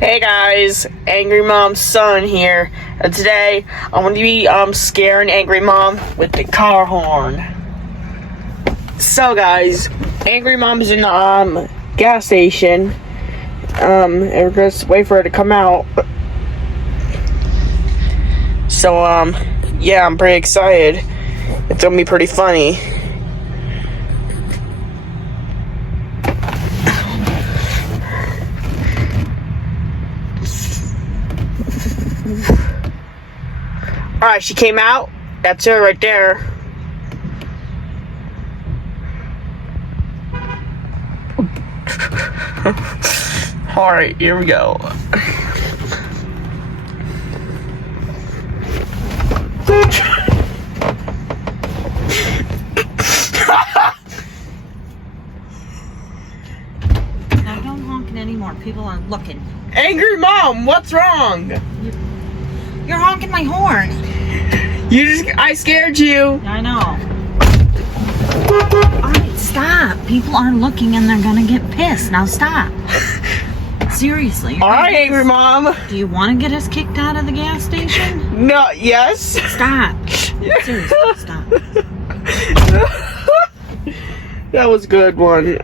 Hey guys, Angry Mom's son here, and today I'm going to be scaring Angry Mom with the car horn. So guys, Angry Mom's in the gas station, and we're just wait for her to come out. So yeah, I'm pretty excited. It's gonna be pretty funny. Alright, she came out. That's her right there. Alright, here we go. Now don't honk anymore. People are looking. Angry Mom, what's wrong? You're honking my horn. I scared you. I know. Alright, stop. People are looking and they're gonna get pissed. Now stop. Seriously. Alright, Angry Mom. Do you want to get us kicked out of the gas station? No, yes. Stop. Seriously, stop. That was a good one.